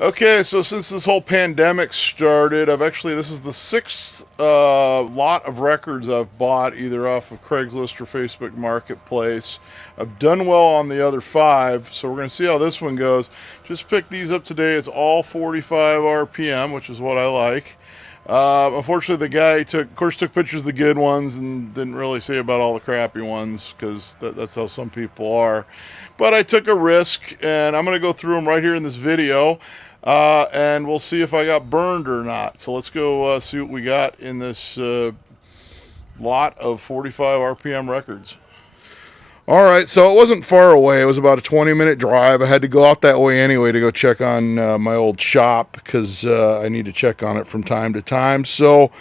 Okay, so since this whole pandemic started, this is the sixth lot of records I've bought either off of Craigslist or Facebook Marketplace. I've done well on the other five, so we're going to see how this one goes. Just picked these up today. It's all 45 RPM, which is what I like. Unfortunately, the guy took pictures of the good ones and didn't really say about all the crappy ones because that's how some people are. But I took a risk, and I'm going to go through them right here in this video, and we'll see if I got burned or not. So let's go see what we got in this lot of 45 RPM records. All right, so it wasn't far away. It was about a 20-minute drive. I had to go out that way anyway to go check on my old shop because I need to check on it from time to time. So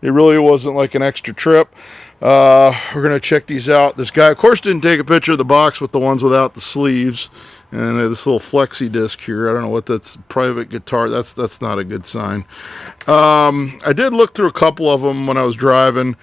it really wasn't like an extra trip. We're going to check these out. This guy, of course, didn't take a picture of the box with the ones without the sleeves. And this little flexi disc here, I don't know what that's, private guitar, that's not a good sign. I did look through a couple of them when I was driving.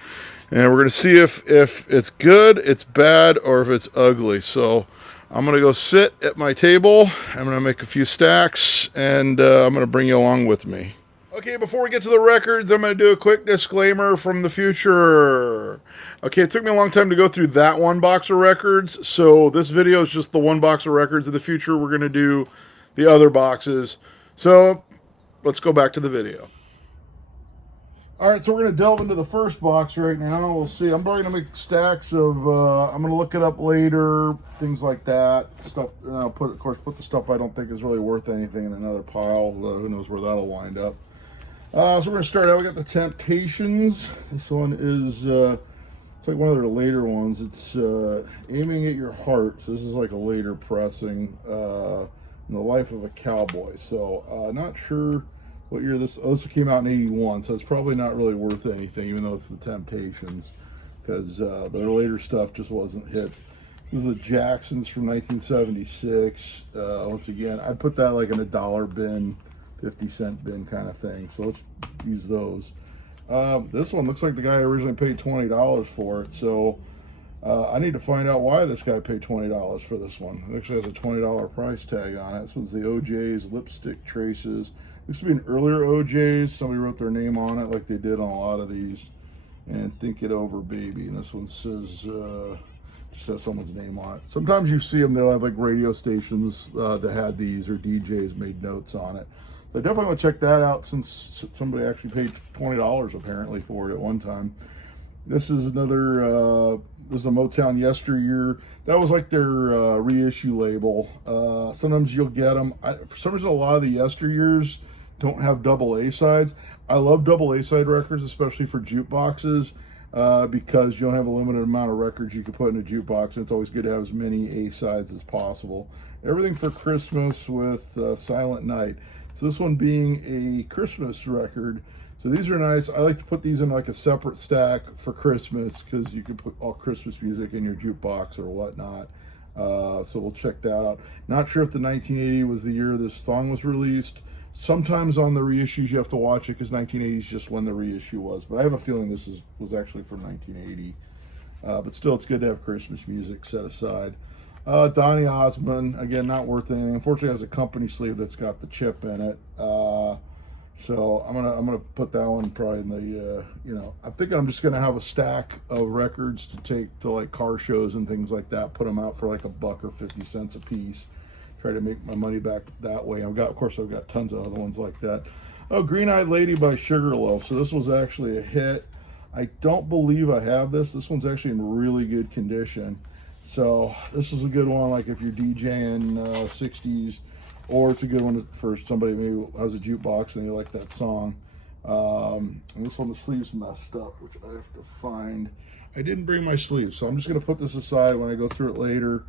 And we're going to see if it's good, it's bad, or if it's ugly. So I'm going to go sit at my table. I'm going to make a few stacks, and I'm going to bring you along with me. Okay, before we get to the records, I'm going to do a quick disclaimer from the future. Okay, it took me a long time to go through that one box of records. So this video is just the one box of records. In the future, we're going to do the other boxes. So let's go back to the video. All right, so we're going to delve into the first box right now. We'll see. I'm probably going to make stacks of, I'm going to look it up later, things like that. Stuff, I'll put the stuff I don't think is really worth anything in another pile. Who knows where that'll wind up. So we're going to start out. We got the Temptations. This one is, it's like one of their later ones. It's Aiming at Your Heart. So this is like a later pressing, in the Life of a Cowboy. So not sure what year this came out in 81, so it's probably not really worth anything, even though it's the Temptations, because their later stuff just wasn't hits. This is the Jacksons from 1976. Once again, I'd put that like in a dollar bin, 50-cent bin kind of thing, so let's use those. This one looks like the guy originally paid $20 for it, so I need to find out why this guy paid $20 for this one. It actually has a $20 price tag on it. This one's the OJ's Lipstick Traces. This would be an earlier OJ's. Somebody wrote their name on it like they did on a lot of these. And Think It Over Baby. And this one says, just has someone's name on it. Sometimes you see them, they'll have like radio stations that had these, or DJs made notes on it. So I definitely want to check that out since somebody actually paid $20 apparently for it at one time. This is another, this is a Motown Yesteryear. That was like their reissue label. Sometimes you'll get them. For some reason, a lot of the Yesteryears don't have double A sides. I love double A side records, especially for jukeboxes, because you don't have a limited amount of records you can put in a jukebox, and it's always good to have as many A sides as possible. Everything for Christmas with Silent Night. So this one being a Christmas record. So these are nice. I like to put these in like a separate stack for Christmas because you can put all Christmas music in your jukebox or whatnot. So we'll check that out. Not sure if the 1980 was the year this song was released. Sometimes on the reissues you have to watch it because 1980 is just when the reissue was. But I have a feeling this was actually from 1980. But still, it's good to have Christmas music set aside. Donny Osmond, again, not worth anything. Unfortunately, it has a company sleeve that's got the chip in it. So I'm gonna put that one probably in the I'm thinking I'm just gonna have a stack of records to take to like car shows and things like that. Put them out for like $1 or 50 cents a piece. Try to make my money back that way. Of course I've got tons of other ones like that. Oh, Green Eyed Lady by Sugarloaf. So this was actually a hit. I don't believe I have this. This one's actually in really good condition. So this is a good one, like if you're DJing 60s. Or it's a good one for somebody maybe has a jukebox and they like that song. And this one, the sleeve's messed up, which I have to find. I didn't bring my sleeves, so I'm just going to put this aside when I go through it later.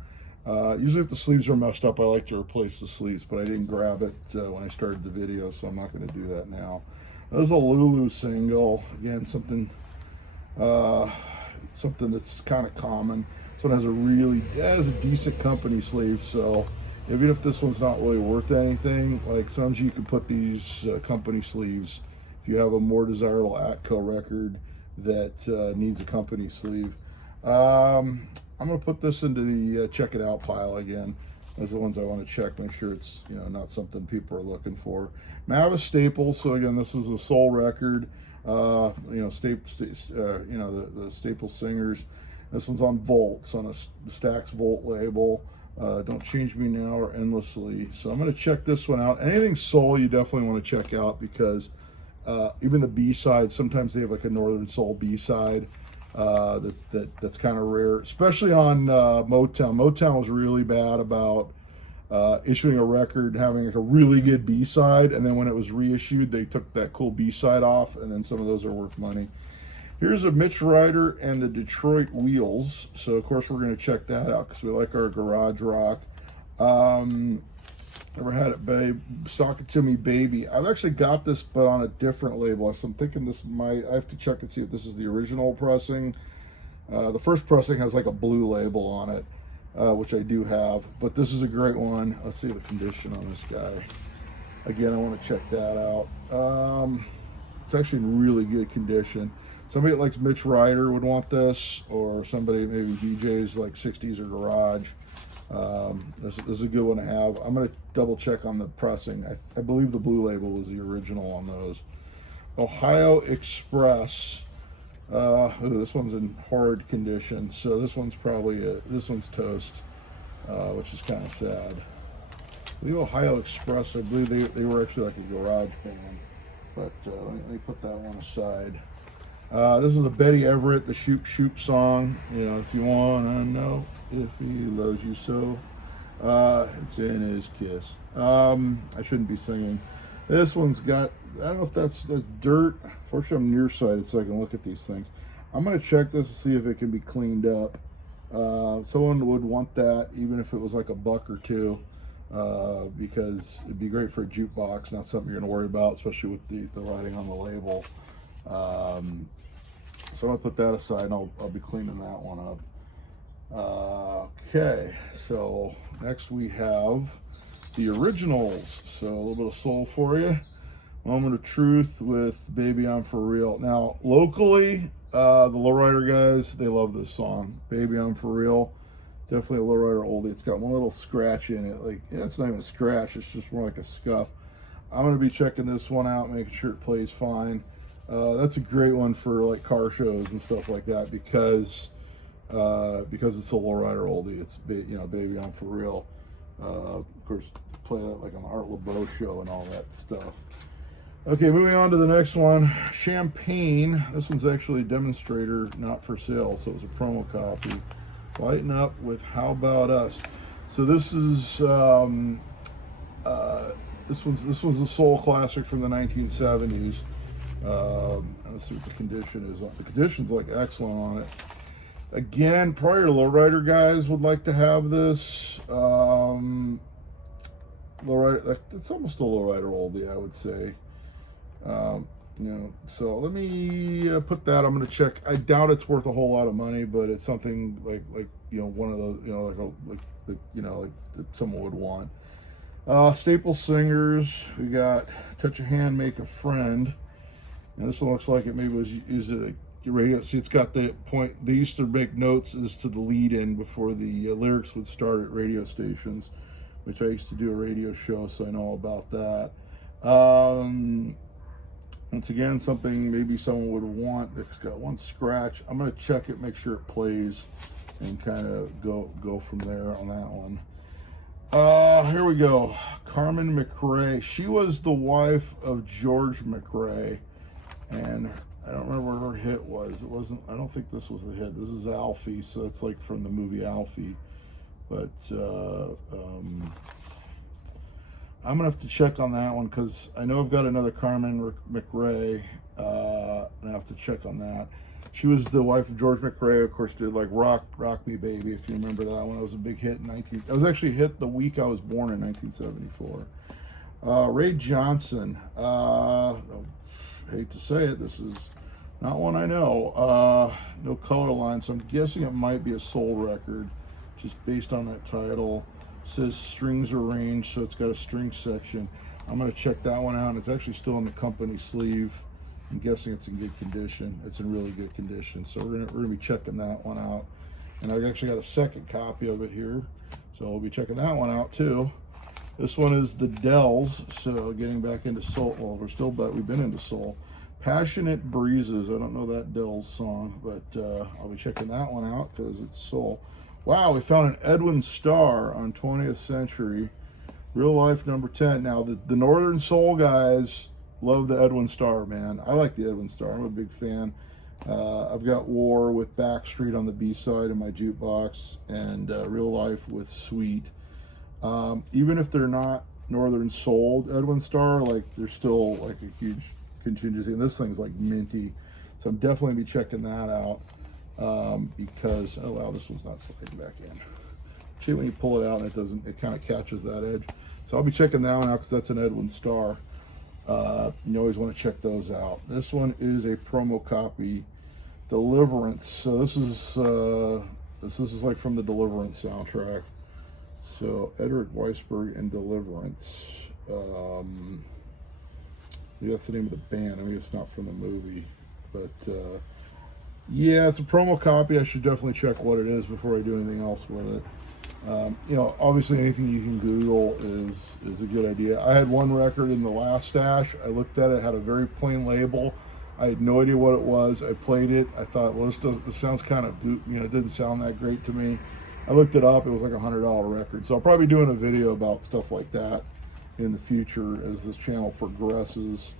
Usually if the sleeves are messed up, I like to replace the sleeves, but I didn't grab it when I started the video, so I'm not going to do that now. This is a Lulu single. Again, something that's kind of common. This one has a decent company sleeve, so even if this one's not really worth anything, like sometimes you can put these company sleeves if you have a more desirable Atco record that needs a company sleeve. I'm going to put this into the check it out pile again. Those are the ones I want to check, make sure it's, you know, not something people are looking for. Mavis Staples. So again, this is a soul record. You know, the Staples Singers. This one's on Volt. It's on a Stax Volt label. Don't Change Me Now or Endlessly. So I'm going to check this one out. Anything soul you definitely want to check out, because even the B-side, sometimes they have like a Northern Soul B-side that's kind of rare, especially on Motown. Motown was really bad about issuing a record having like a really good B-side, and then when it was reissued, they took that cool B-side off, and then some of those are worth money. Here's a Mitch Ryder and the Detroit Wheels. So of course we're going to check that out because we like our garage rock. Never had it, babe. Sock It To Me, Baby. I've actually got this, but on a different label. So I'm thinking this might, I have to check and see if this is the original pressing. The first pressing has like a blue label on it, which I do have, but this is a great one. Let's see the condition on this guy. Again, I want to check that out. It's actually in really good condition. Somebody that likes Mitch Ryder would want this, or somebody maybe DJs like 60s or garage. This is a good one to have. I'm going to double check on the pressing. I believe the blue label was the original on those. Ohio Express. Ooh, this one's in horrid condition, so this one's probably this one's toast, which is kind of sad. The Ohio Express, I believe they were actually like a garage band, but let me put that one aside. This is a Betty Everett, the Shoop Shoop song. You know, if you wanna know if he loves you so, it's in his kiss. I shouldn't be singing. This one's got, I don't know if that's dirt. Fortunately, I'm nearsighted so I can look at these things. I'm gonna check this to see if it can be cleaned up. Someone would want that, even if it was like $1 or $2, because it'd be great for a jukebox, not something you're gonna worry about, especially with the writing on the label. So I'm gonna put that aside, and I'll be cleaning that one up. Okay, so next we have the originals. So a little bit of soul for you. Moment of Truth with Baby I'm For Real. Now, locally, the Lowrider guys, they love this song, Baby I'm For Real. Definitely a Lowrider oldie. It's got one little scratch in it. Like, yeah, it's not even a scratch, it's just more like a scuff. I'm gonna be checking this one out, making sure it plays fine. That's a great one for like car shows and stuff like that, because it's a Lowrider oldie. It's, you know, Baby I'm For Real. Of course, play that like an Art LeBeau show and all that stuff. Okay, moving on to the next one. Champagne. This one's actually a demonstrator, not for sale, so it was a promo copy. Lighten Up with How About Us. So this is this one's a soul classic from the 1970s. Let's see what the condition is. The condition's like excellent on it. Again, prior to Lowrider guys would like to have this. Lowrider, it's almost a Lowrider oldie, I would say. You know, so let me put that. I'm going to check. I doubt it's worth a whole lot of money, but it's something like you know, one of those, you know, like that someone would want. Staples Singers. We got Touch a Hand, Make a Friend. And this one looks like it maybe was used at a radio. See, it's got the point. They used to make notes as to the lead in before the lyrics would start at radio stations, which I used to do a radio show, so I know about that. Once again, something maybe someone would want. It's got one scratch. I'm going to check it, make sure it plays, and kind of go from there on that one. Here we go. Carmen McRae. She was the wife of George McRae, and I don't remember what her hit was. It wasn't, I don't think this was the hit. This is Alfie, so it's like from the movie Alfie. But I'm gonna have to check on that one, because I know I've got another Carmen McRae, and I have to check on that. She was the wife of George McRae, of course, did like Rock Me Baby, if you remember that one. It was a big hit in it was actually a hit the week I was born in 1974. Ray Johnson, hate to say it, this is not one I know. No color line, so I'm guessing it might be a soul record, just based on that title. It says strings arranged, so it's got a string section. I'm going to check that one out. It's actually still in the company sleeve. I'm guessing it's in good condition. It's in really good condition, so we're gonna be checking that one out. And I've actually got a second copy of it here, So we'll be checking that one out too. This one is the Dells, so getting back into soul. Well, we've been into soul. Passionate Breezes. I don't know that Dells song, but I'll be checking that one out because it's soul. Wow, we found an Edwin Starr on 20th Century. Real life number 10. Now, the Northern Soul guys love the Edwin Starr, man. I like the Edwin Starr. I'm a big fan. I've got War with Backstreet on the B-side in my jukebox, and Real Life with Sweet. Even if they're not Northern Soul Edwin Starr, like, they're still like a huge contingency. And this thing's like minty, so I'm definitely be checking that out. Because, oh wow, this one's not sliding back in. See, when you pull it out, it kind of catches that edge. So I'll be checking that one out because that's an Edwin Starr. You always want to check those out. This one is a promo copy, Deliverance. So this is like from the Deliverance soundtrack. So Edric Weisberg and Deliverance. Maybe that's the name of the band. I mean, it's not from the movie, but yeah, it's a promo copy. I should definitely check what it is before I do anything else with it. You know, obviously anything you can Google is a good idea. I had one record in the last stash. I looked at it, had a very plain label. I had no idea what it was. I played it. I thought, well, this sounds kind of, you know, it didn't sound that great to me. I looked it up. It was like $100 record. So I'll probably be doing a video about stuff like that in the future as this channel progresses.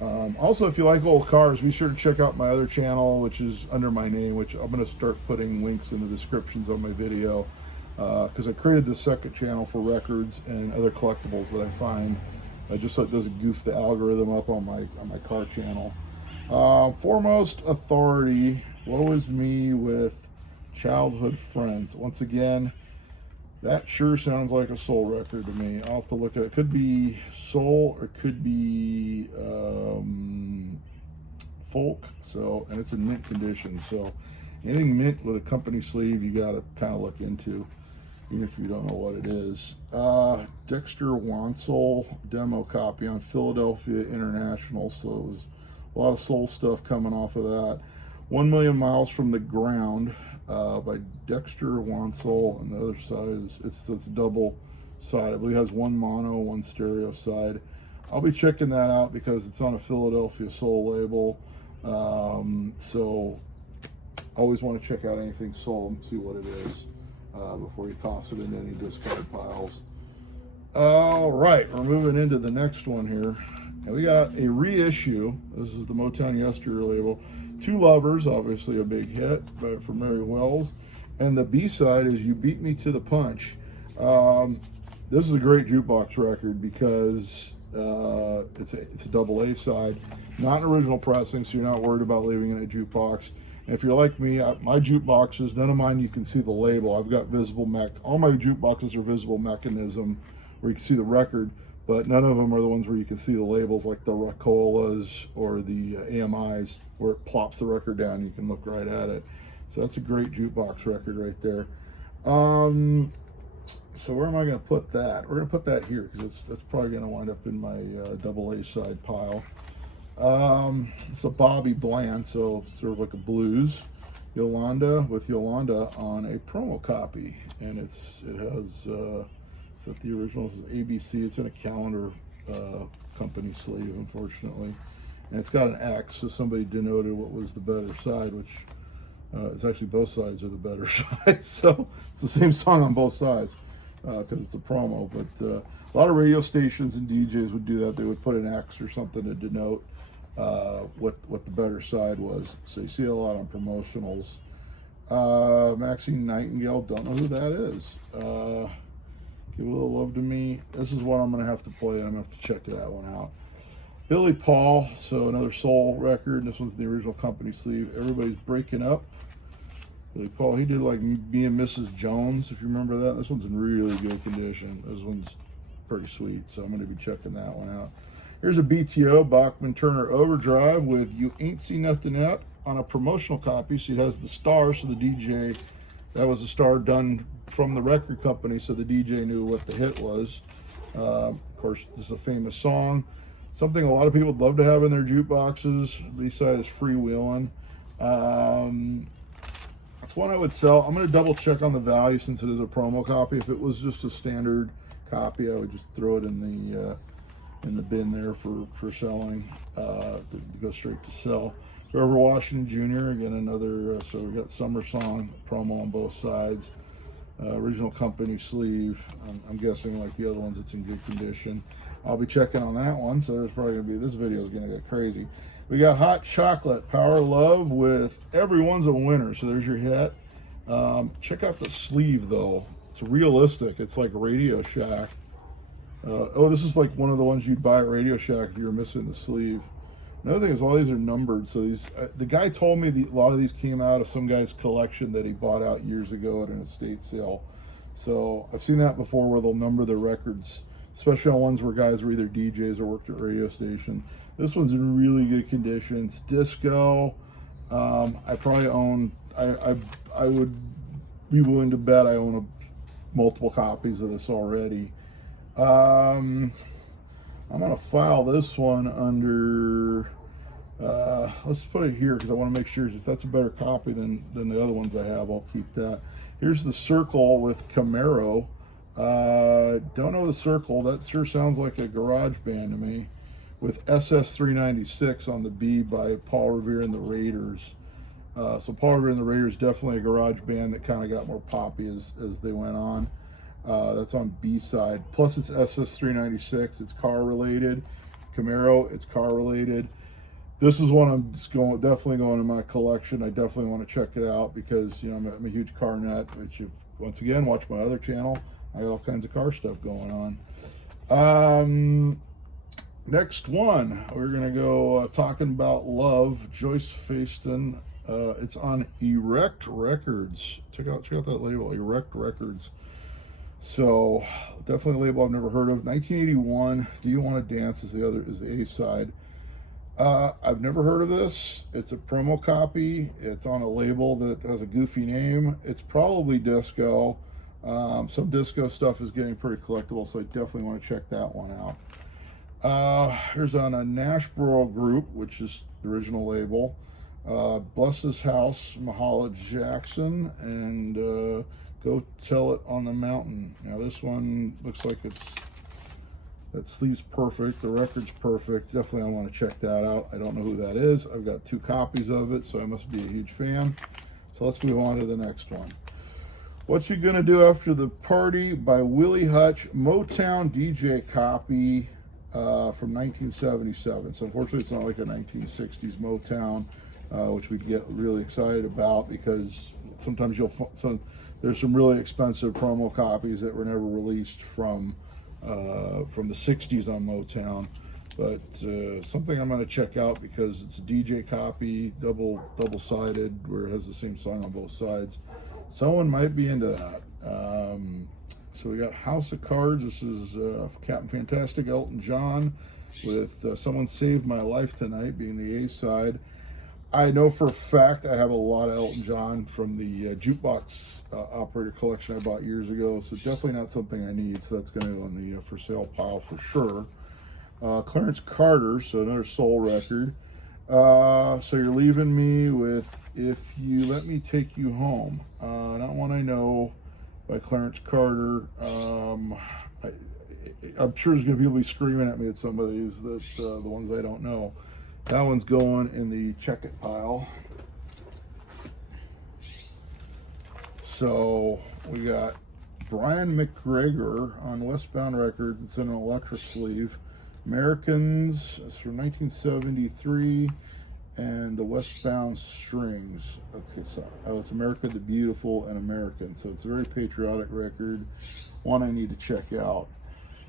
Also, if you like old cars, be sure to check out my other channel, which is under my name, which I'm going to start putting links in the descriptions on my video, because I created this second channel for records and other collectibles that I find, just so it doesn't goof the algorithm up on my car channel. Foremost Authority, Woe Is Me with Childhood Friends. Once again, that sure sounds like a soul record to me. I'll have to look at it. It could be soul or it could be folk. So, and it's in mint condition. So anything mint with a company sleeve, you got to kind of look into, even if you don't know what it is. Dexter Wansel demo copy on Philadelphia International. So it was a lot of soul stuff coming off of that. 1 Million Miles from the Ground by Dexter Wansel, and the other side is it's double side. I believe it has one mono, one stereo side. I'll be checking that out because it's on a Philadelphia soul label. So always want to check out anything soul and see what it is before you toss it into any discard piles. All right, we're moving into the next one here. And we got a reissue. This is the Motown Yesteryear label. Two Lovers, obviously a big hit for Mary Wells. And the B-side is You Beat Me to the Punch. This is a great jukebox record because it's a double A side. Not an original pressing, so you're not worried about leaving it in a jukebox. And if you're like me, my jukeboxes, none of mine you can see the label. I've got visible all my jukeboxes are visible mechanism where you can see the record, but none of them are the ones where you can see the labels like the Rockolas or the AMIs where it plops the record down. You can look right at it. So that's a great jukebox record right there. So where am I going to put that? We're going to put that here because that's probably going to wind up in my double A side pile. It's a Bobby Bland, so it's sort of like a blues. Yolanda with Yolanda on a promo copy, and it has is that the original? This is ABC. It's in a calendar company sleeve, unfortunately, and it's got an X, so somebody denoted what was the better side, which it's actually both sides are the better side. So it's the same song on both sides because it's a promo. But a lot of radio stations and DJs would do that. They would put an X or something to denote what the better side was. So you see a lot on promotionals. Maxine Nightingale, don't know who that is. Give a Little Love to Me. This is what I'm going to have to play, and I'm going to have to check that one out. Billy Paul, so another soul record. This one's the original company sleeve. Everybody's Breaking Up. Billy Paul, he did like Me and Mrs. Jones, if you remember that. This one's in really good condition. This one's pretty sweet, so I'm going to be checking that one out. Here's a BTO, Bachman Turner Overdrive with You Ain't See Nothing Yet on a promotional copy. So it has the star, so the DJ, that was a star done from the record company, so the DJ knew what the hit was. Of course, this is a famous song. Something a lot of people would love to have in their jukeboxes. B-side is Freewheelin'. It's one I would sell. I'm going to double check on the value since it is a promo copy. If it was just a standard copy, I would just throw it in the bin there for selling. Go straight to sell. Grover Washington Jr. again, another. So we got Summer Song promo on both sides. Original company sleeve. I'm guessing like the other ones, it's in good condition. I'll be checking on that one. So there's probably gonna be, this video is gonna get crazy. We got Hot Chocolate Power of Love with Everyone's a Winner. So there's your hit. Check out the sleeve though. It's realistic. It's like Radio Shack. Oh, this is like one of the ones you'd buy at Radio Shack if you were missing the sleeve. Another thing is all these are numbered. So these, the guy told me a lot of these came out of some guy's collection that he bought out years ago at an estate sale. So I've seen that before where they'll number their records, especially on ones where guys were either DJs or worked at radio station. This one's in really good condition. It's disco. I probably own, I would be willing to bet I own multiple copies of this already. I'm gonna file this one under, let's put it here because I want to make sure if that's a better copy than the other ones I have, I'll keep that. Here's the Circle with Camaro. Don't know the Circle. That sure sounds like a garage band to me. With SS396 on the B by Paul Revere and the Raiders. So Paul Revere and the Raiders, definitely a garage band that kind of got more poppy as they went on. That's on B side. Plus it's SS396. It's car related. Camaro, it's car related. This is one I'm just definitely going in my collection. I definitely want to check it out because, you know, I'm a huge car nut. Which, once again, watch my other channel. I got all kinds of car stuff going on. Next one, we're gonna go talking about Love, Joyce Faiston. It's on Erect Records. Check out that label, Erect Records. So definitely a label I've never heard of. 1981. Do You Want to Dance is the A side. I've never heard of this. It's a promo copy. It's on a label that has a goofy name. It's probably disco. Some disco stuff is getting pretty collectible, so I definitely want to check that one out. Here's on a Nashboro Group, which is the original label. Bless This House, Mahala Jackson, and Go Tell It on the Mountain. Now this one looks like that sleeve's perfect, the record's perfect. Definitely I want to check that out. I don't know who that is. I've got 2 copies of it, so I must be a huge fan. So let's move on to the next one. What You Gonna Do After the Party by Willie Hutch, Motown DJ copy from 1977. So unfortunately it's not like a 1960s Motown, which we'd get really excited about because sometimes there's some really expensive promo copies that were never released from the 60s on Motown. But something I'm going to check out because it's a DJ copy, double-sided, where it has the same song on both sides. Someone might be into that. So we got House of Cards. This is Captain Fantastic, Elton John, with Someone Saved My Life Tonight being the A side. I know for a fact I have a lot of Elton John from the Jukebox operator collection I bought years ago, so definitely not something I need, so that's going to go on the for sale pile for sure. Clarence Carter, so another soul record. So You're Leaving Me with If You Let Me Take You Home. Not one I know, by Clarence Carter. I'm sure there's going to be screaming at me at some of these, the ones I don't know. That one's going in the check it pile. So we got Brian McGregor on Westbound Records. It's in an electric sleeve. Americans, it's from 1973, and the Westbound Strings. Okay, so it's America the Beautiful and American. So it's a very patriotic record. One I need to check out.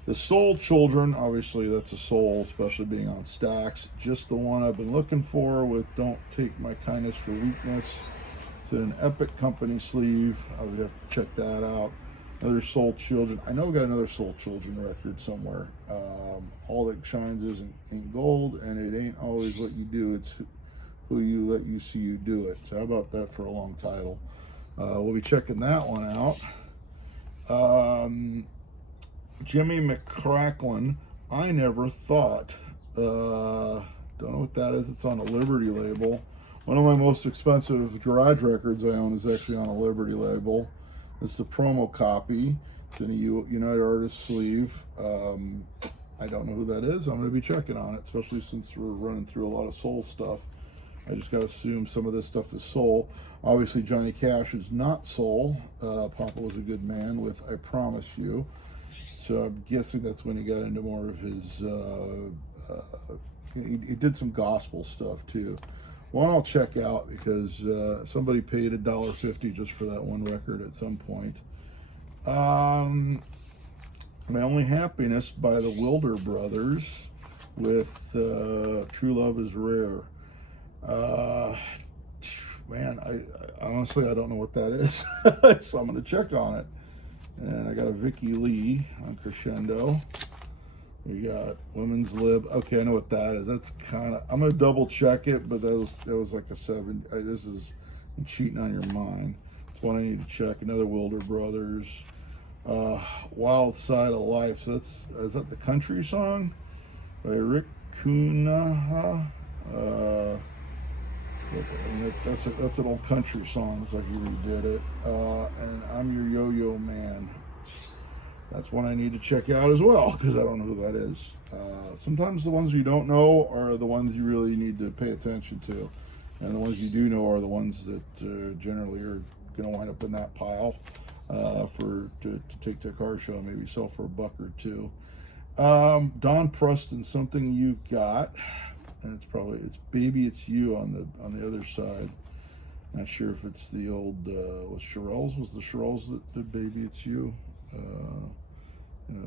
The Soul Children, obviously that's a soul, especially being on stacks. Just the one I've been looking for with Don't Take My Kindness for Weakness. It's in an Epic Company sleeve. I would have to check that out. Another Soul Children. I know we got another Soul Children record somewhere. All That Shines Ain't Gold, and It Ain't Always What You Do, It's Who You Let You See You Do It. So how about that for a long title? We'll be checking that one out. Jimmy McCracklin, I Never Thought. Don't know what that is. It's on a Liberty label. One of my most expensive garage records I own is actually on a Liberty label. It's the promo copy. It's in a United Artists sleeve. I don't know who that is. I'm going to be checking on it, especially since we're running through a lot of soul stuff. I just got to assume some of this stuff is soul. Obviously, Johnny Cash is not soul. Papa was a good man with I Promise You. So I'm guessing that's when he got into more of his, he did some gospel stuff too. One I'll check out because somebody paid $1.50 just for that one record at some point. My Only Happiness by the Wilder Brothers with True Love is Rare. Man, I honestly, I don't know what that is, so I'm going to check on it. And I got a Vicky Lee on Crescendo. We got Women's Lib. Okay, I know what that is. That's kind of, I'm going to double check it, but that was like a 7. This is cheating on your mind. That's one I need to check. Another Wilder Brothers. Wild Side of Life. So is that the country song by Rick Kunaha? That's an old country song. It's like he redid it. And I'm Your Yo-Yo Man. That's one I need to check out as well because I don't know who that is. Sometimes the ones you don't know are the ones you really need to pay attention to, and the ones you do know are the ones that generally are going to wind up in that pile to take to a car show and maybe sell for $1 or $2. Don Preston, Something You Got, and it's Baby It's You on the other side. Not sure if it's the old was the Shirelles that did Baby It's You.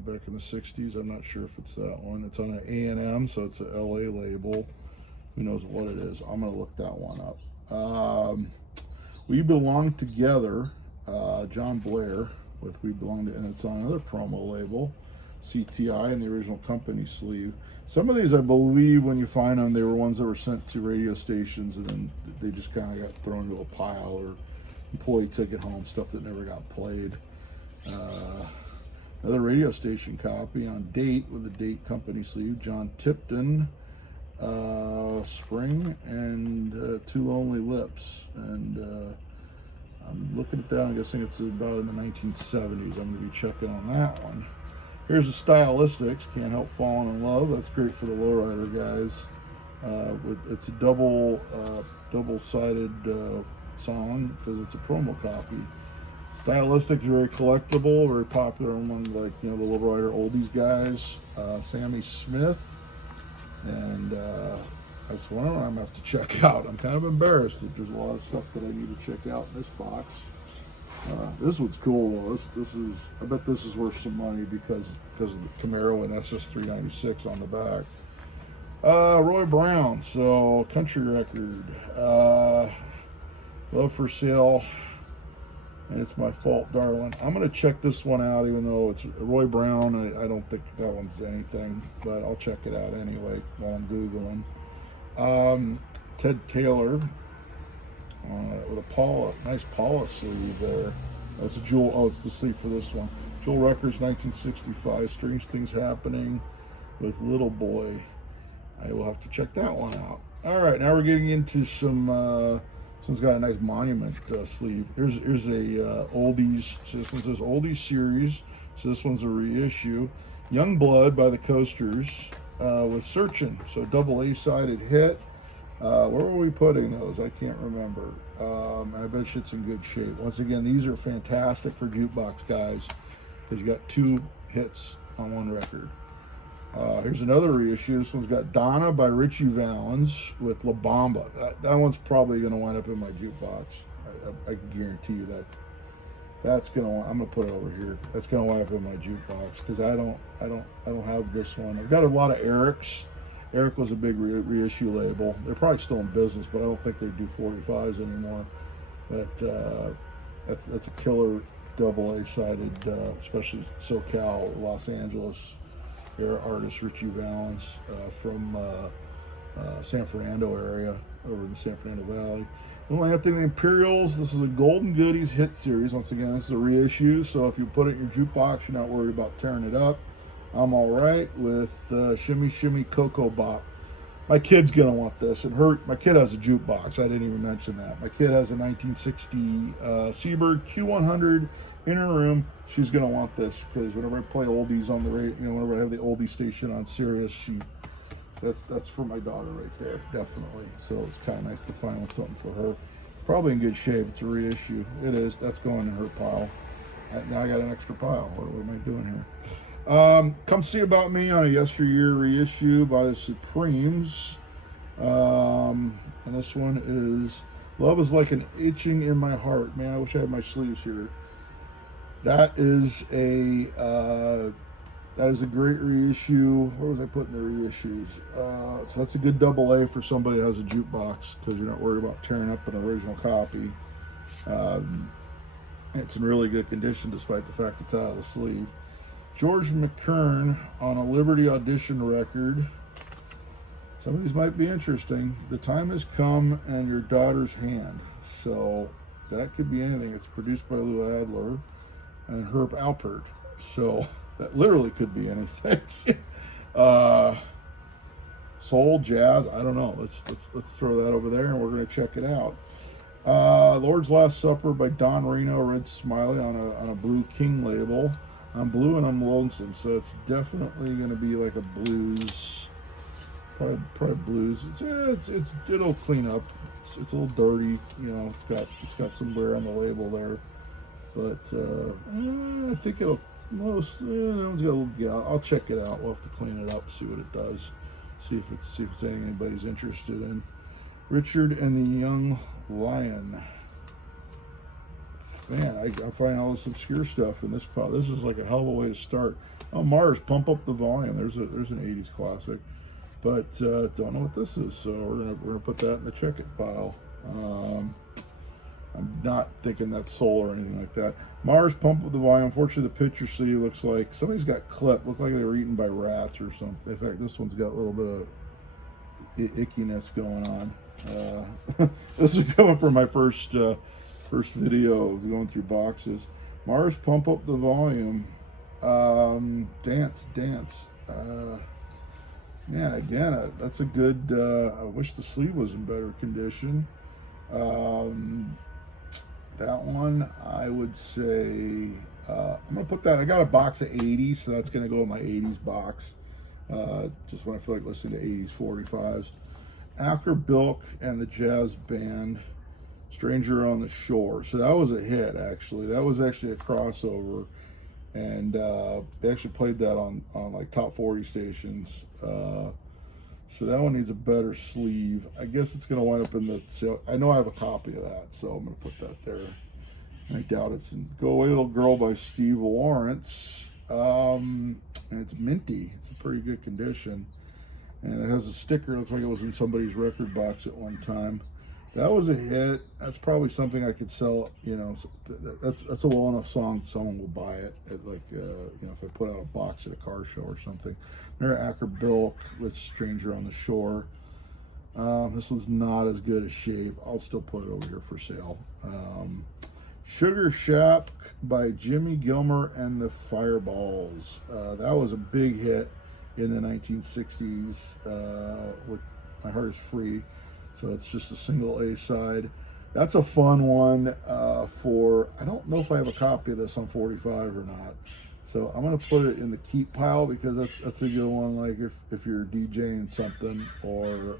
Back in the 60s. I'm not sure if it's that one. It's on an A&M, so it's an LA label. Who knows what it is? I'm going to look that one up. We Belong Together, John Blair with We Belong To, and it's on another promo label, CTI, in the original company sleeve. Some of these, I believe, when you find them, they were ones that were sent to radio stations, and then they just kind of got thrown into a pile, or employee took it home, stuff that never got played. Another radio station copy on Date with the Date company sleeve, John Tipton, Spring, and Two Lonely Lips. And I'm looking at that, I'm guessing it's about in the 1970s. I'm going to be checking on that one. Here's the Stylistics, Can't Help Falling in Love. That's great for the lowrider guys. It's a double-sided song because it's a promo copy. Stylistics are very collectible, very popular among, like, the lowrider oldies guys. Sammy Smith, and that's one I'm gonna have to check out. I'm kind of embarrassed that there's a lot of stuff that I need to check out in this box. This one's cool though. This is, I bet this is worth some money because of the Camaro and SS396 on the back. Roy Brown, so country record. Love for Sale. And It's My Fault, Darling. I'm going to check this one out, even though it's Roy Brown. I don't think that one's anything, but I'll check it out anyway while I'm Googling. Ted Taylor with a nice Paula sleeve there. That's a Jewel. Oh, it's the sleeve for this one. Jewel Records, 1965. Strange Things Happening with Little Boy. I will have to check that one out. All right, now we're getting into some. This one's got a nice monument sleeve. Here's a oldies. So this one says oldies series. So this one's a reissue. Young Blood by the Coasters with Searchin'. So double A-sided hit. Where were we putting those? I can't remember. I bet you it's in good shape. Once again, these are fantastic for jukebox guys because you got 2 hits on one record. Here's another reissue. This one's got Donna by Richie Valens with La Bamba. That one's probably going to wind up in my jukebox. I can guarantee you that. I'm gonna put it over here. That's gonna wind up in my jukebox because I don't have this one. I've got a lot of Eric's. Eric was a big reissue label. They're probably still in business, but I don't think they do 45s anymore. But that's a killer double A-sided, especially SoCal, Los Angeles era artist Richie Valens from San Fernando area, over in the San Fernando Valley. Well, Anthony Imperials, this is a Golden Goodies hit series. Once again, this is a reissue, so if you put it in your jukebox, you're not worried about tearing it up. I'm All Right with Shimmy Shimmy Cocoa Bop. My kid's gonna want this, and my kid has a jukebox. I didn't even mention that. My kid has a 1960 Seabird Q100 in her room. She's gonna want this because whenever I play oldies on the radio, whenever I have the oldie station on Sirius, that's for my daughter right there, definitely. So it's kind of nice to find something for her. Probably in good shape. It's a reissue. It is. That's going in her pile. Now I got an extra pile. What am I doing here? Come See About Me on a yesteryear reissue by the Supremes. And this one is Love Is Like an Itching in My Heart. Man, I wish I had my sleeves here. That is a great reissue. What was I putting the reissues? So that's a good double A for somebody who has a jukebox because you're not worried about tearing up an original copy. It's in really good condition despite the fact it's out of the sleeve. George McKern on a Liberty Audition record. Some of these might be interesting. The Time Has Come and Your Daughter's Hand. So that could be anything. It's produced by Lou Adler and Herb Alpert. So that literally could be anything. Soul, jazz, I don't know. Let's throw that over there and we're going to check it out. Lord's Last Supper by Don Reno, Red Smiley on a Blue King label. I'm blue and I'm lonesome, so it's definitely going to be like a blues, probably blues. It'll clean up. It's a little dirty, It's got some wear on the label there, but I think that one's got a little gal. I'll check it out. We'll have to clean it up, see what it does, see if it's anything anybody's interested in. Richard and the Young Lion. Man, I find all this obscure stuff in this pile. This is like a hell of a way to start. Oh, Mars, Pump Up the Volume. There's an 80s classic, but don't know what this is. So we're gonna put that in the check it pile. I'm not thinking that's soul or anything like that. Mars, Pump Up the Volume. Unfortunately, the picture sleeve looks like somebody's got clipped. Look like they were eaten by rats or something. In fact, this one's got a little bit of ickiness going on. This is coming from my first video of going through boxes. Mars, Pump Up the Volume. Dance. Man, again, that's a good. I wish the sleeve was in better condition. That one, I would say, I'm gonna put that. I got a box of 80s, so that's gonna go in my 80s box. Just when I feel like listening to 80s 45s. Acker Bilk and the Jazz Band. Stranger on the Shore. So that was a hit, actually. That was actually a crossover, and they actually played that on like top 40 stations. So that one needs a better sleeve. I guess it's going to wind up in the sale. I know I have a copy of that, so I'm going to put that there. I doubt it's in Go Away Little Girl by Steve Lawrence. And it's minty. It's in pretty good condition. And it has a sticker. It looks like it was in somebody's record box at one time. That was a hit. That's probably something I could sell. That's a well enough song someone will buy it. If I put out a box at a car show or something. There, Acker Bilk with Stranger on the Shore. This one's not as good a shape. I'll still put it over here for sale. Sugar Shack by Jimmy Gilmer and the Fireballs. That was a big hit in the 1960s with My Heart Is Free. So it's just a single A side. That's a fun one I don't know if I have a copy of this on 45 or not. So I'm going to put it in the keep pile because that's a good one, like if you're DJing something or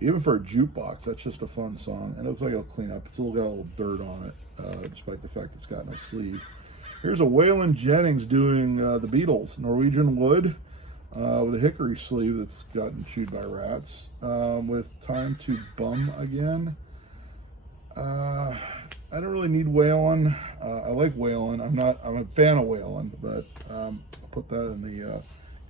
even for a jukebox. That's just a fun song. And it looks like it'll clean up. It's got a little dirt on it, despite the fact it's got no sleeve. Here's a Waylon Jennings doing the Beatles, Norwegian Wood. With a hickory sleeve that's gotten chewed by rats. With Time to Bum Again. I don't really need Waylon. I like Waylon. I'm a fan of Waylon, but I'll put that in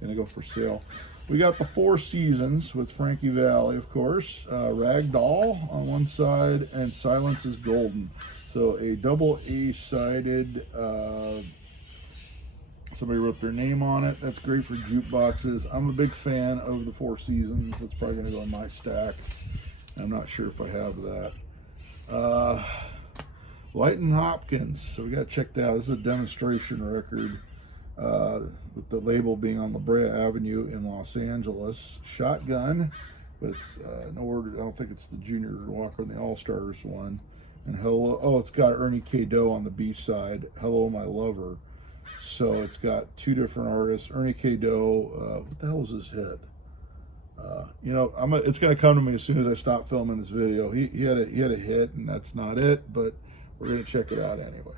the go for sale. We got the Four Seasons with Frankie Valli, of course. Ragdoll on one side and Silence is Golden. So a double A-sided. Somebody wrote their name on it. That's great for jukeboxes. I'm a big fan of the Four Seasons. That's probably going to go in my stack. I'm not sure if I have that. Light and Hopkins. So we got to check that out. This is a demonstration record. with the label being on La Brea Avenue in Los Angeles. Shotgun with no word. I don't think it's the Junior Walker and the All Stars one. And hello, oh, it's got Ernie K. Doe on the B side. Hello, My Lover. So it's got two different artists. Ernie K. Doe. What the hell was his hit? You know, it's going to come to me as soon as I stop filming this video. He had a hit, and that's not it, but we're going to check it out anyway.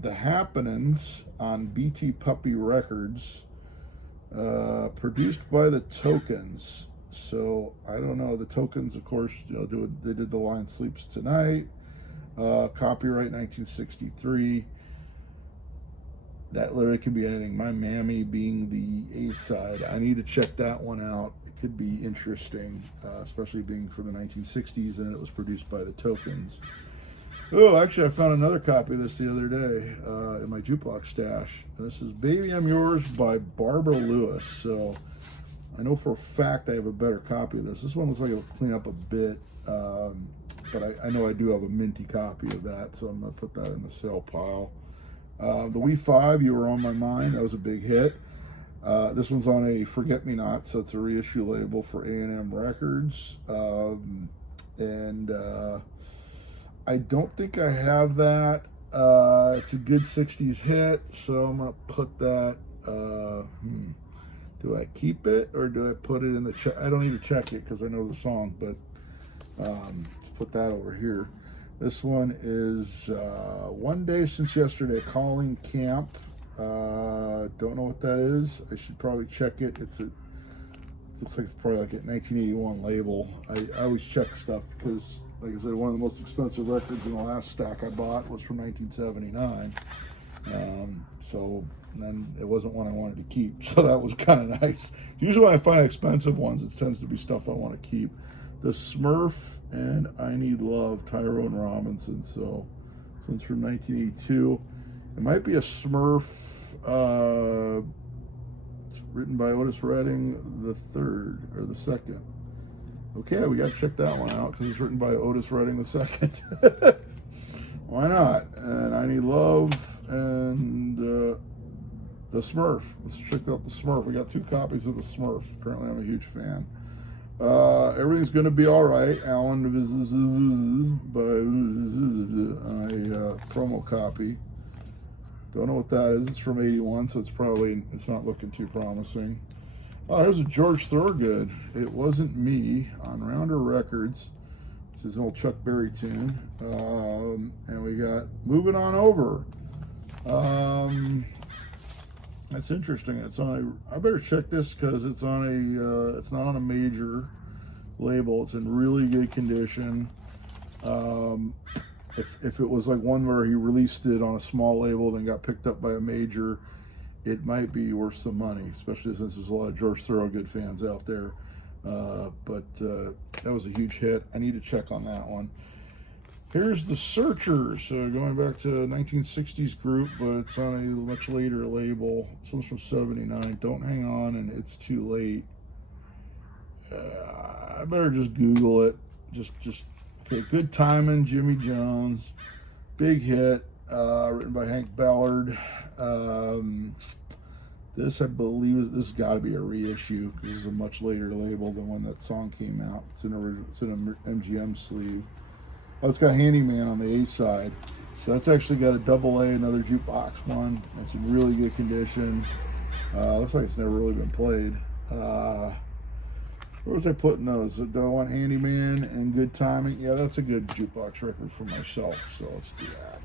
The Happenings on BT Puppy Records, produced by the Tokens. So I don't know. The Tokens, of course, you know, they did The Lion Sleeps Tonight. Copyright 1963. That literally could be anything. My Mammy being the A side. I need to check that one out. It could be interesting, especially being from the 1960s, and it was produced by the Tokens. Oh, actually, I found another copy of this the other day in my jukebox stash. This is Baby I'm Yours by Barbara Lewis. So I know for a fact I have a better copy of this. This one looks like it'll clean up a bit, but I know I do have a minty copy of that, so I'm going to put that in the sale pile. The Wee 5, You Were On My Mind, that was a big hit. This one's on a Forget Me Not, so it's a reissue label for A&M Records. I don't think I have that. It's a good 60s hit, so I'm going to put that. Do I keep it or do I put it in the check? I don't need to check it because I know the song, but let's put that over here. This one is One Day Since Yesterday, Calling Camp. Don't know what that is. I should probably check it. It looks like it's probably like a 1981 label. I always check stuff because, like I said, one of the most expensive records in the last stack I bought was from 1979. So then it wasn't one I wanted to keep. So that was kind of nice. Usually when I find expensive ones, it tends to be stuff I want to keep. The Smurf and I Need Love, Tyrone Robinson. So it's from 1982. It might be a Smurf. It's written by Otis Redding the third or the second. Okay, we got to check that one out because it's written by Otis Redding the second. Why not? And I Need Love and the Smurf. Let's check out the Smurf. We got 2 copies of the Smurf. Apparently, I'm a huge fan. Everything's Gonna Be Alright, Alan by a promo copy. Don't know what that is. It's from 81, so it's not looking too promising. Oh, here's a George Thorogood, It Wasn't Me, on Rounder Records, which is an old Chuck Berry tune. And we got Moving On Over. That's interesting. It's on I better check this because it's on it's not on a major label. It's in really good condition. If it was like one where he released it on a small label then got picked up by a major, it might be worth some money, especially since there's a lot of George Thorogood fans out there. But that was a huge hit. I need to check on that one. Here's The Searchers, going back to a 1960s group, but it's on a much later label. This one's from 79, Don't Hang On and It's Too Late. I better just Google it. Okay, Good Timing, Jimmy Jones. Big hit, written by Hank Ballard. This, I believe, this has got to be a reissue because this is a much later label than when that song came out. It's in an MGM sleeve. Oh, it's got Handyman on the A side. So that's actually got a double A, another jukebox one. It's in really good condition. Looks like it's never really been played. Where was I putting those? Do I want Handyman and Good Timing? Yeah, that's a good jukebox record for myself. So let's do that.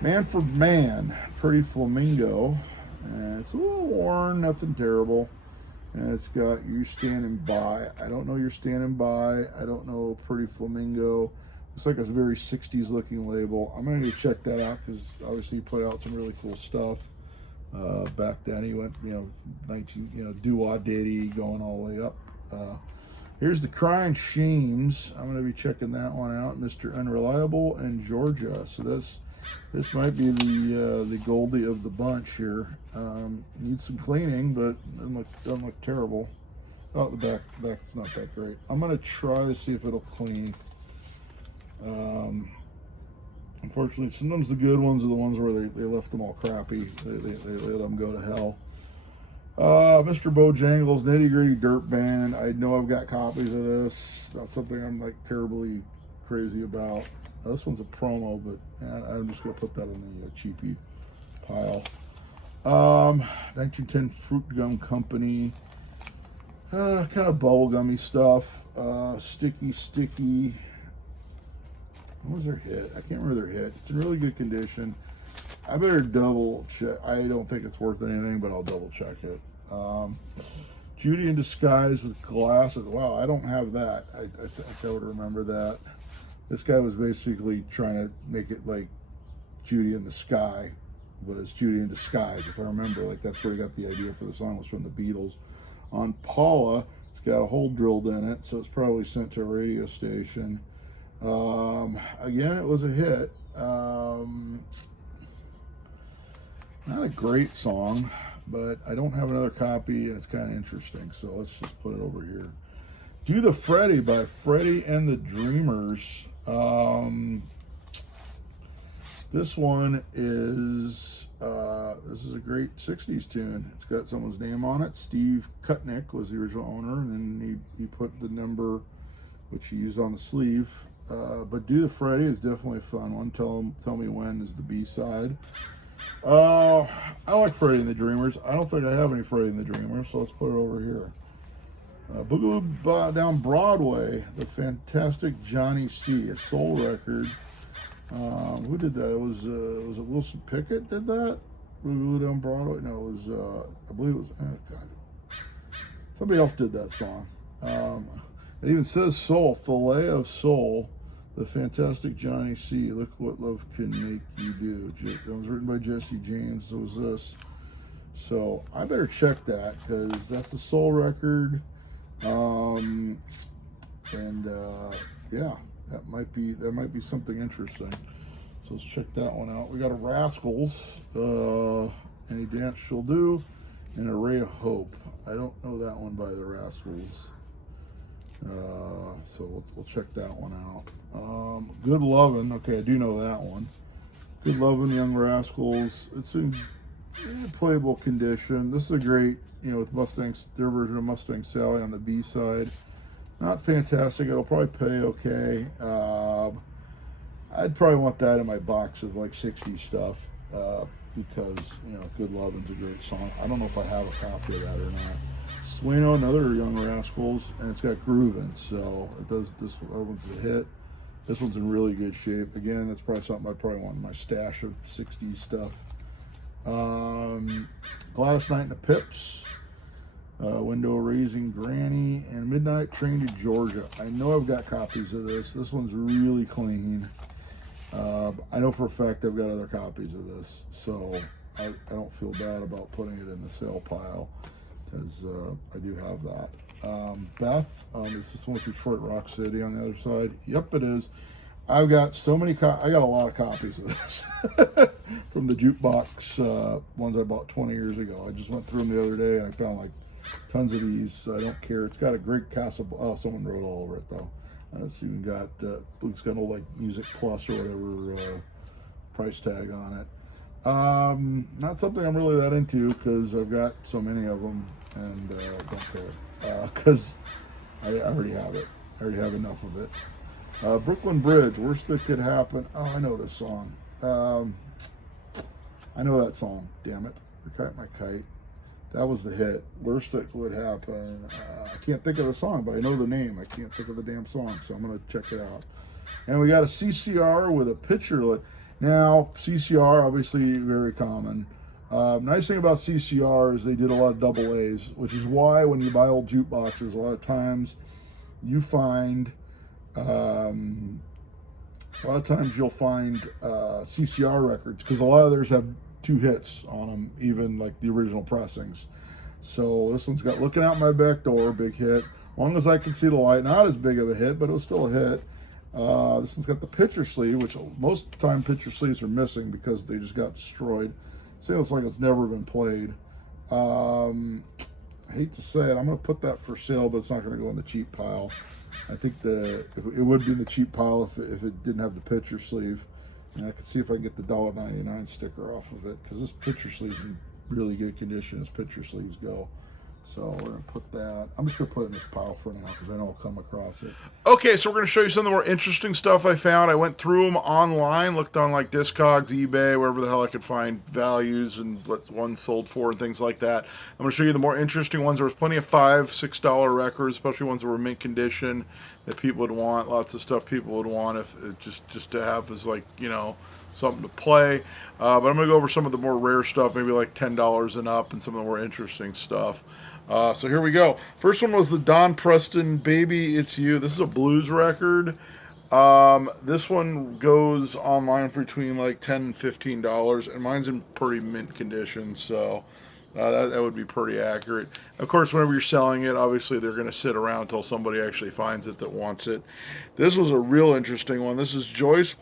Man for Man, Pretty Flamingo. And it's a little worn, nothing terrible. And it's got You Standing By. I don't know You're Standing By. I don't know Pretty Flamingo. It's like a very 60s looking label. I'm going to check that out because obviously he put out some really cool stuff. Back then he went, doo-wah ditty going all the way up. Here's the Crying Shames. I'm going to be checking that one out. Mr. Unreliable and Georgia. So this might be the Goldie of the bunch here. Needs some cleaning, but doesn't look terrible. Oh, the back's not that great. I'm going to try to see if it'll clean. Unfortunately, sometimes the good ones are the ones where they left them all crappy. They let them go to hell. Mr. Bojangles, Nitty Gritty Dirt Band. I know I've got copies of this. Not something I'm like terribly crazy about. This one's a promo, but I'm just gonna put that in the cheapy pile. 1910 Fruit Gum Company. Kind of bubblegummy stuff. Sticky. What was their hit? I can't remember their hit. It's in really good condition. I better double check. I don't think it's worth anything, but I'll double check it. Judy in Disguise with Glasses. Wow, I don't have that. I would remember that. This guy was basically trying to make it like Judy in the Sky, but it's Judy in Disguise, if I remember. Like, that's where he got the idea for the song, was from the Beatles. On Paula, it's got a hole drilled in it, so it's probably sent to a radio station. Again, it was a hit. Not a great song, but I don't have another copy, and it's kind of interesting, so let's just put it over here. Do the Freddy by Freddie and the Dreamers. This one is this is a great 60s tune. It's got someone's name on it. Steve Kutnick was the original owner, and then he put the number, which he used on the sleeve. But Do the Freddy is definitely a fun one. Tell Me When is the B-side. I like Freddie and the Dreamers. I don't think I have any Freddie and the Dreamers, so let's put it over here. Boogaloo Down Broadway, the fantastic Johnny C, a soul record. Who did that? Was it Wilson Pickett did that? Boogaloo Down Broadway? No, it was, I believe it was, oh God. Somebody else did that song. It even says soul, Fillet of Soul, the fantastic Johnny C, Look What Love Can Make You Do. It was written by Jesse James, so was this. So I better check that, because that's a soul record. Yeah, that might be something interesting. So let's check that one out. We got a Rascals, Any Dance She'll Do, and a Ray of Hope. I don't know that one by the Rascals. So we'll check that one out. Good Lovin', okay, I do know that one. Good Lovin', Young Rascals. It's in playable condition. This is a great, with Mustangs, their version of Mustang Sally on the B side. Not fantastic. It'll probably pay okay. I'd probably want that in my box of like 60 stuff, because Good Lovin's a great song. I don't know if I have a copy of that or not. Sueno, another Young Rascals, and it's got Groovin', so it does. This one's a hit. This one's in really good shape. Again, that's probably something I probably want in my stash of 60s stuff. Gladys Knight and the Pips, Window Raising Granny, and Midnight Train to Georgia. I know I've got copies of this. This one's really clean. I know for a fact I've got other copies of this, so I don't feel bad about putting it in the sale pile, because I do have that. Beth, is this one with Detroit Rock City on the other side? Yep, it is. I've got so many. I got a lot of copies of this from the Jukebox ones I bought 20 years ago. I just went through them the other day and I found like tons of these. So I don't care. It's got a great Castle. Oh, someone wrote all over it though. It's even got it's got old like Music Plus or whatever price tag on it. Not something I'm really that into, because I've got so many of them and don't care, because I already have it. I already have enough of it. Brooklyn Bridge, Worst That Could Happen. Oh, I know this song. I know that song, damn it. Kite My Kite. That was the hit. Worst That Could Happen. I can't think of the song, but I know the name. I can't think of the damn song, so I'm going to check it out. And we got a CCR with a picture. Now, CCR, obviously very common. Nice thing about CCR is they did a lot of double A's, which is why when you buy old jukeboxes, a lot of times you find... a lot of times you'll find CCR records, because a lot of theirs have 2 hits on them, even like the original pressings. So this one's got Looking Out My Back Door, big hit. Long As I Can See the Light, not as big of a hit, but it was still a hit. This one's got the picture sleeve, which most of the time picture sleeves are missing because they just got destroyed. See, it looks like it's never been played. I hate to say it, I'm going to put that for sale, but it's not going to go in the cheap pile. I think it would be in the cheap pile if it didn't have the picture sleeve. And I can see if I can get the $1.99 sticker off of it, because this picture sleeve's in really good condition as picture sleeves go. So we're going to put that. I'm just going to put it in this pile for now because I know I'll come across it. Okay, so we're going to show you some of the more interesting stuff I found. I went through them online, looked on like Discogs, eBay, wherever the hell I could find values and what one sold for and things like that. I'm going to show you the more interesting ones. There was plenty of $5, $6 records, especially ones that were mint condition that people would want. Lots of stuff people would want if just to have as like, you know, something to play. But I'm going to go over some of the more rare stuff, maybe like $10 and up, and some of the more interesting stuff. So here we go. First one was the Don Preston Baby It's You. This is a blues record. This one goes online for between like $10 and $15, and mine's in pretty mint condition, so that would be pretty accurate. Of course, whenever you're selling it, obviously they're going to sit around until somebody actually finds it that wants it. This was a real interesting one. This is Joyce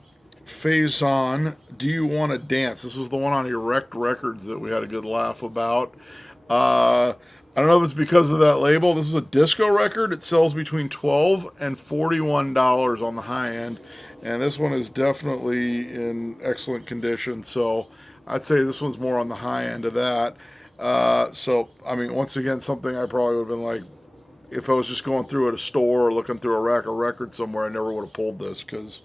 Faison, Do You Want to Dance? This was the one on Erect Records that we had a good laugh about. I don't know if it's because of that label. This is a disco record. It sells between $12 and $41 on the high end. And this one is definitely in excellent condition. So I'd say this one's more on the high end of that. So, I mean, once again, something I probably would have been like, if I was just going through at a store or looking through a rack of records somewhere, I never would have pulled this because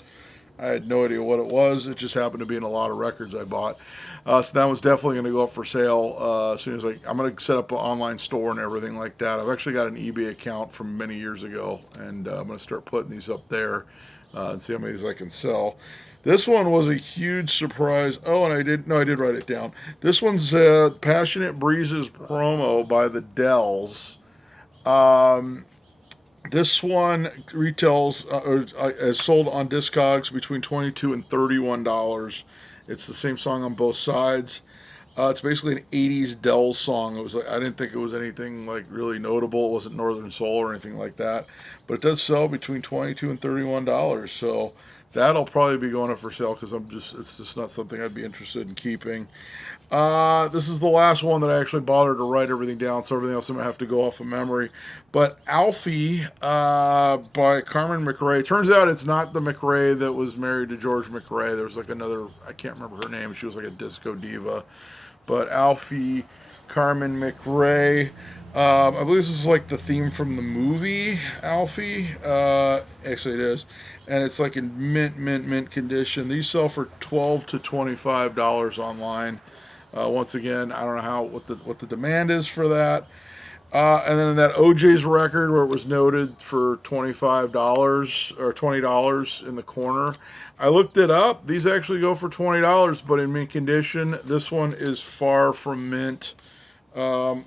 I had no idea what it was. It just happened to be in a lot of records I bought. So that was definitely going to go up for sale as soon as I'm going to set up an online store and everything like that. I've actually got an eBay account from many years ago, and I'm going to start putting these up there and see how many of these I can sell. This one was a huge surprise. Oh, and I did write it down. This one's Passionate Breezes promo by the Dells. This one retails is sold on Discogs between $22 and $31. It's the same song on both sides. It's basically an '80s Dells song. It was like, I didn't think it was anything like really notable. It wasn't Northern Soul or anything like that, but it does sell between $22 and $31. So that'll probably be going up for sale because it's just not something I'd be interested in keeping. This is the last one that I actually bothered to write everything down, so everything else I'm going to have to go off of memory. But Alfie by Carmen McRae. Turns out it's not the McRae that was married to George McRae. There was like another, I can't remember her name. She was like a disco diva. But Alfie, Carmen McRae. I believe this is like the theme from the movie Alfie. Actually, it is, and it's like in mint condition. These sell for $12 to $25 online. Once again, I don't know what the demand is for that. And then that OJ's record where it was noted for $25 or $20 in the corner. I looked it up. These actually go for $20, but in mint condition. This one is far from mint. The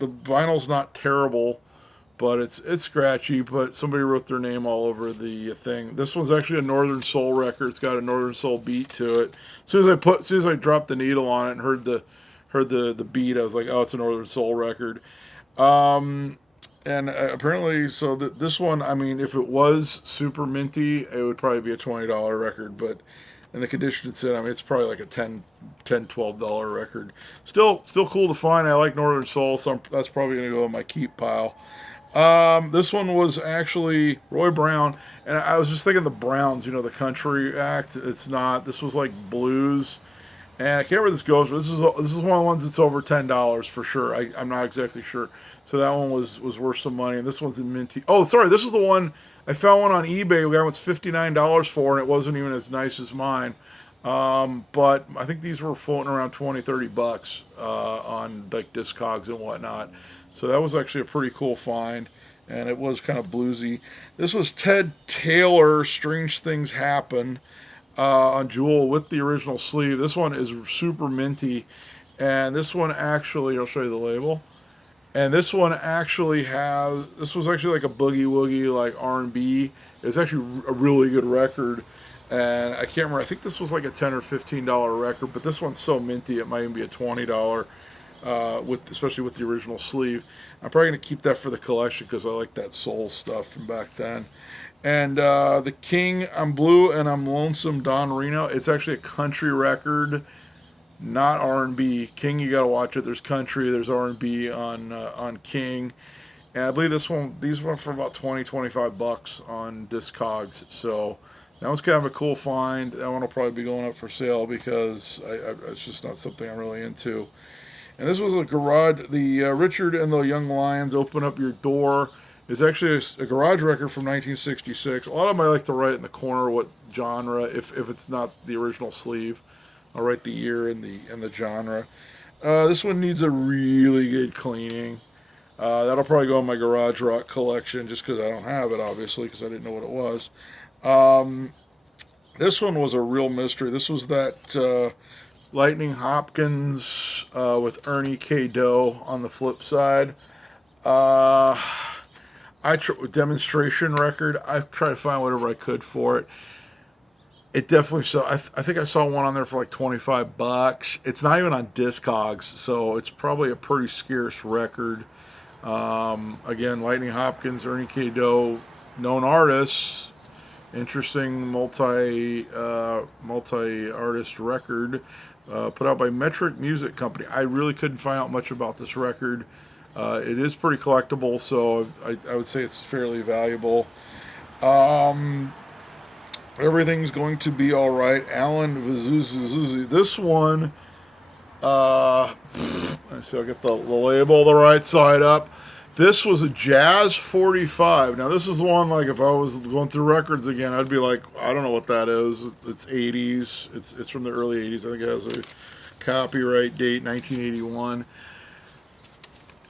vinyl's not terrible, but it's scratchy. But somebody wrote their name all over the thing. This one's actually a Northern Soul record. It's got a Northern Soul beat to it. As soon as I dropped the needle on it and heard the beat, I was like, oh, it's a Northern Soul record. And apparently, so this one, I mean, if it was super minty, it would probably be a $20 record, but in the condition it's in, I mean, it's probably like a $12 record. Still cool to find. I like Northern Soul, so that's probably going to go in my keep pile. This one was actually Roy Brown, and I was just thinking the Browns, the country act. It's not. This was like blues. And I can't remember where this goes, but this is one of the ones that's over $10 for sure. I'm not exactly sure. So that one was worth some money. And this one's in minty. Oh, sorry, this is the one I found one on eBay. That one's $59 for, and it wasn't even as nice as mine. But I think these were floating around $20-$30 on like Discogs and whatnot. So that was actually a pretty cool find, and it was kind of bluesy. This was Ted Taylor, Strange Things Happen. On Jewel with the original sleeve. This one is super minty, and this one actually, I'll show you the label. And this one actually this was actually like a boogie woogie, like R&B. It's actually a really good record, and I can't remember. I think this was like a $10 or $15 record, but this one's so minty it might even be a $20. Especially with the original sleeve. I'm probably gonna keep that for the collection because I like that soul stuff from back then. And the King, I'm Blue and I'm Lonesome, Don Reno. It's actually a country record, not R&B. King, you gotta watch it. There's country, there's R&B on King, and I believe these went for about $20-$25 on Discogs. So That was kind of a cool find. That one will probably be going up for sale because it's just not something I'm really into. And this was a garage. The Richard and the Young Lions Open Up Your Door is actually a garage record from 1966. A lot of them I like to write in the corner what genre, if it's not the original sleeve. I'll write the year and the genre. This one needs a really good cleaning. That'll probably go in my garage rock collection just because I don't have it, obviously, because I didn't know what it was. This one was a real mystery. This was that Lightning Hopkins with Ernie K. Doe on the flip side. Uh, Demonstration record. I tried to find whatever I could for it. It definitely saw. I think I saw one on there for like $25. It's not even on Discogs, so it's probably a pretty scarce record. Again, Lightning Hopkins, Ernie K. Doe, known artists. Interesting multi artist record put out by Metric Music Company. I really couldn't find out much about this record. It is pretty collectible, so I would say it's fairly valuable. Um, Everything's going to be all right. Alan Vizuzi. This one, let's see, I'll get the label the right side up. This was a Jazz 45. Now, this is one, like, if I was going through records again, I'd be like, I don't know what that is. It's 80s. It's from the early 80s. I think it has a copyright date, 1981.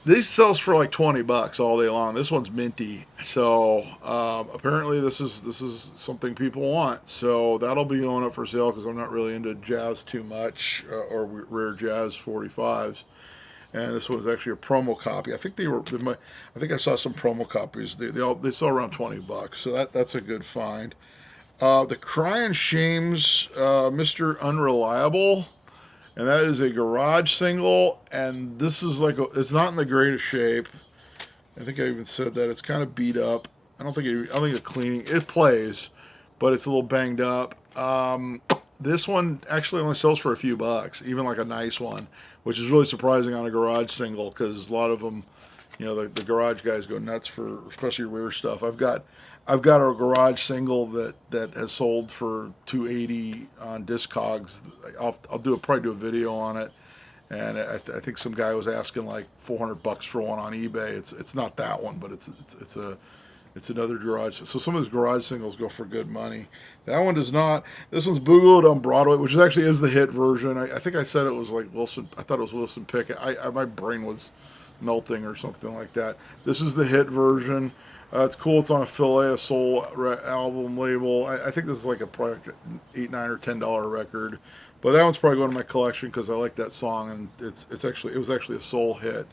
This sells for like $20 all day long. This one's minty. So apparently this is something people want. So that'll be going up for sale because I'm not really into jazz too much or rare jazz 45s. And this one was actually a promo copy. I think I think I saw some promo copies. They sell around $20. So that's a good find. The Crying Shames, Mr. Unreliable. And that is a garage single, and this is it's not in the greatest shape. I think I even said that it's kind of beat up. I don't think the cleaning it plays, but it's a little banged up. This one actually only sells for a few bucks, even like a nice one, which is really surprising on a garage single because a lot of them, the garage guys go nuts for especially rare stuff. I've got a garage single that has sold for $280 on Discogs. I'll probably do a video on it, and I think some guy was asking like $400 for one on eBay. It's not that one, but it's another garage. So some of those garage singles go for good money. That one does not. This one's Boogalooed on Broadway, which actually is the hit version. I think I said it was like Wilson. I thought it was Wilson Pickett. My brain was melting or something like that. This is the hit version. It's cool. It's on a Filet of Soul album label. I think this is like a probably $8, $9, or $10 record, but that one's probably going to my collection because I like that song and it was actually a soul hit.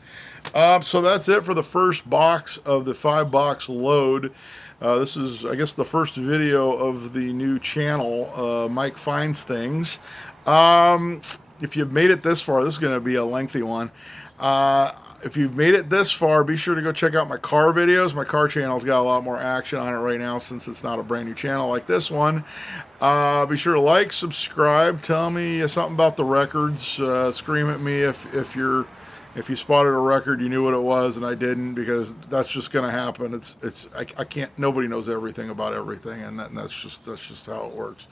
So that's it for the first box of the 5-box load. This is, I guess, the first video of the new channel, Mike Finds Things. If you've made it this far, this is going to be a lengthy one. If you've made it this far, be sure to go check out my car videos. My car channel's got a lot more action on it right now since it's not a brand new channel like this one. Be sure to like, subscribe, tell me something about the records. Scream at me if you spotted a record you knew what it was and I didn't, because that's just going to happen. I can't. Nobody knows everything about everything, and that's just how it works.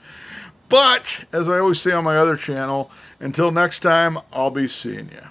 But as I always say on my other channel, until next time, I'll be seeing you.